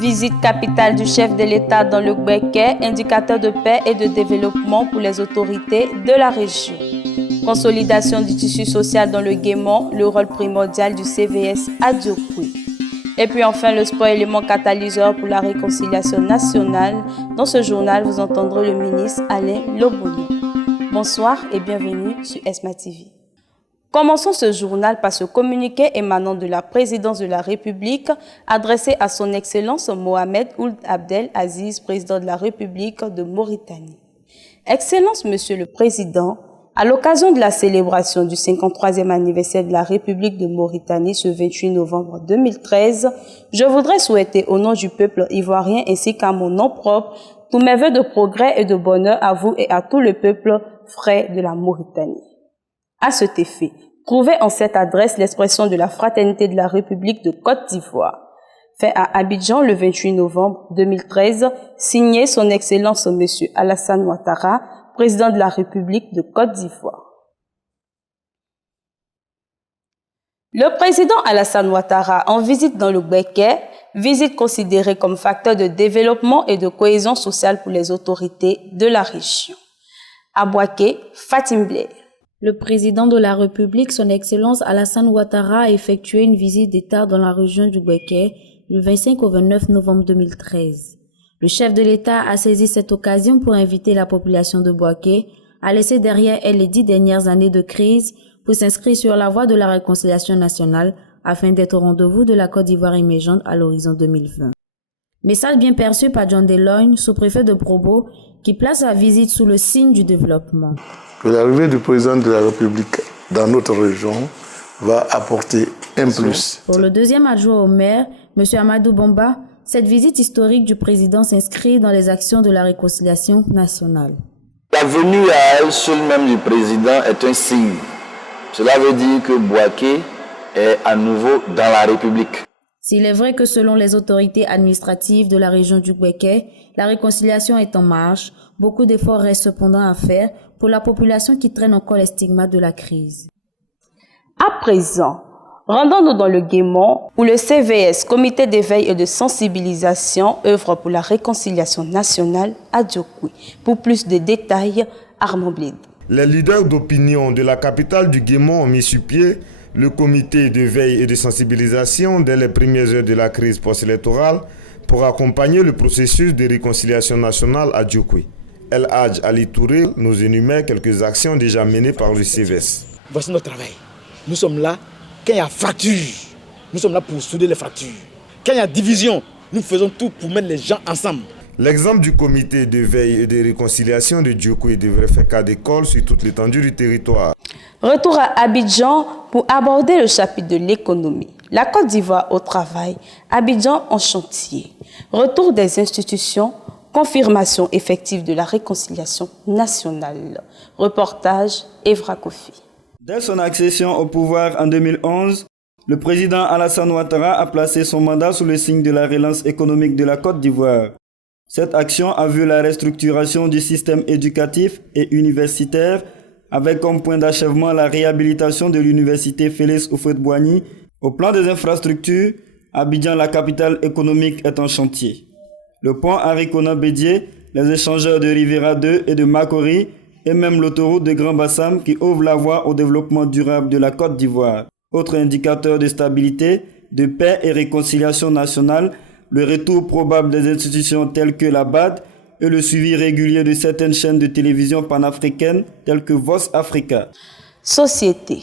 Visite capitale du chef de l'État dans le Gbeke, indicateur de paix et de développement pour les autorités de la région. Consolidation du tissu social dans le Guémon, le rôle primordial du CVS à Diokoui. Et puis enfin, le sport élément catalyseur pour la réconciliation nationale. Dans ce journal, vous entendrez le ministre Alain Loboni. Bonsoir et bienvenue sur ESMA TV. Commençons ce journal par ce communiqué émanant de la présidence de la République adressé à son Excellence Mohamed Ould Abdel Aziz, président de la République de Mauritanie. Excellence, Monsieur le Président, à l'occasion de la célébration du 53e anniversaire de la République de Mauritanie ce 28 novembre 2013, je voudrais souhaiter au nom du peuple ivoirien ainsi qu'à mon nom propre tous mes vœux de progrès et de bonheur à vous et à tout le peuple frère de la Mauritanie. À cet effet, trouvez en cette adresse l'expression de la fraternité de la République de Côte d'Ivoire, fait à Abidjan le 28 novembre 2013, signé son Excellence M. Alassane Ouattara, président de la République de Côte d'Ivoire. Le président Alassane Ouattara, en visite dans le Gbeke, visite considérée comme facteur de développement et de cohésion sociale pour les autorités de la région. À Bouaké, Fatim Blair. Le président de la République, son Excellence Alassane Ouattara, a effectué une visite d'État dans la région du Gbeke du 25 au 29 novembre 2013. Le chef de l'État a saisi cette occasion pour inviter la population de Bouaké à laisser derrière elle les 10 dernières années de crise pour s'inscrire sur la voie de la réconciliation nationale afin d'être au rendez-vous de la Côte d'Ivoire émergente à l'horizon 2020. Message bien perçu par John Delogne, sous-préfet de Probo, qui place la visite sous le signe du développement. L'arrivée du président de la République dans notre région va apporter un plus. Pour le deuxième adjoint au maire, M. Amadou Bomba, cette visite historique du président s'inscrit dans les actions de la réconciliation nationale. La venue à elle seule même du président est un signe. Cela veut dire que Bouaké est à nouveau dans la République. S'il est vrai que selon les autorités administratives de la région du Gbeke, la réconciliation est en marche, beaucoup d'efforts restent cependant à faire pour la population qui traîne encore les stigmates de la crise. À présent, rendons-nous dans le Guémon où le CVS, Comité d'éveil et de sensibilisation, œuvre pour la réconciliation nationale à Diokoui. Pour plus de détails, Armand Bled. Les leaders d'opinion de la capitale du Guémon ont mis sur pied le comité de veille et de sensibilisation dès les premières heures de la crise post-électorale pour accompagner le processus de réconciliation nationale à Diokoui. El Hadj Ali Touré nous énumère quelques actions déjà menées par le CVS. Voici notre travail. Nous sommes là quand il y a fracture. Nous sommes là pour souder les fractures. Quand il y a division, nous faisons tout pour mettre les gens ensemble. L'exemple du comité de veille et de réconciliation de Diokoui devrait faire cas d'école sur toute l'étendue du territoire. Retour à Abidjan pour aborder le chapitre de l'économie. La Côte d'Ivoire au travail, Abidjan en chantier. Retour des institutions, confirmation effective de la réconciliation nationale. Reportage Evra Kofi. Dès son accession au pouvoir en 2011, le président Alassane Ouattara a placé son mandat sous le signe de la relance économique de la Côte d'Ivoire. Cette action a vu la restructuration du système éducatif et universitaire avec comme point d'achèvement la réhabilitation de l'université Félix Houphouët-Boigny. Au plan des infrastructures, Abidjan, la capitale économique, est en chantier. Le pont Arikona-Bédié, les échangeurs de Rivera 2 et de Makori et même l'autoroute de Grand Bassam qui ouvre la voie au développement durable de la Côte d'Ivoire. Autre indicateur de stabilité, de paix et réconciliation nationale, le retour probable des institutions telles que la BAD et le suivi régulier de certaines chaînes de télévision panafricaines telles que Voz Africa. Société.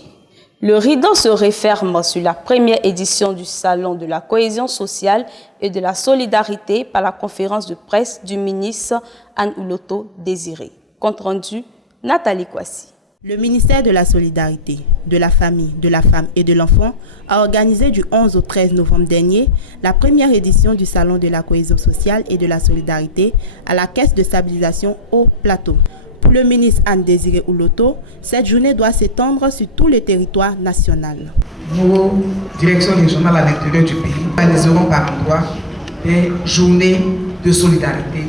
Le rideau se referme sur la première édition du Salon de la cohésion sociale et de la solidarité par la conférence de presse du ministre Anne Ouloto Désiré. Compte rendu, Nathalie Kwasi. Le ministère de la Solidarité, de la Famille, de la Femme et de l'Enfant a organisé du 11 au 13 novembre dernier la première édition du Salon de la cohésion sociale et de la solidarité à la Caisse de stabilisation au Plateau. Pour le ministre Anne Désiré Ouloto, cette journée doit s'étendre sur tout le territoire national. Nos directions régionales à l'intérieur du pays organiseront par endroit des journées de solidarité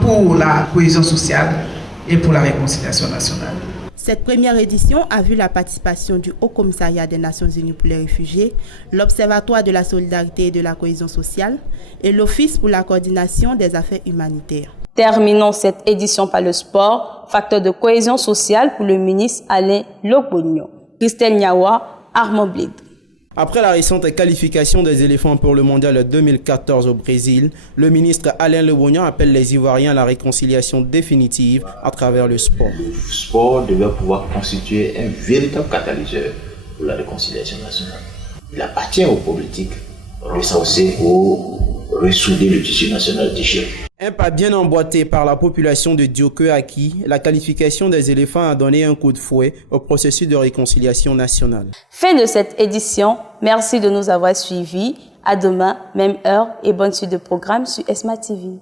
pour la cohésion sociale et pour la réconciliation nationale. Cette première édition a vu la participation du Haut Commissariat des Nations Unies pour les réfugiés, l'Observatoire de la solidarité et de la cohésion sociale et l'Office pour la coordination des affaires humanitaires. Terminons cette édition par le sport, facteur de cohésion sociale pour le ministre Alain Lobogno. Christelle Niawa, Armand Bled. Après la récente qualification des éléphants pour le mondial 2014 au Brésil, le ministre Alain Lobogno appelle les Ivoiriens à la réconciliation définitive à travers le sport. Le sport devait pouvoir constituer un véritable catalyseur pour la réconciliation nationale. Il appartient aux politiques de renforcer ou ressouder le tissu national déchiré. Un pas bien emboîté par la population de Dioké-Aki, la qualification des éléphants a donné un coup de fouet au processus de réconciliation nationale. Fin de cette édition. Merci de nous avoir suivis. À demain, même heure et bonne suite de programmes sur ESMA TV.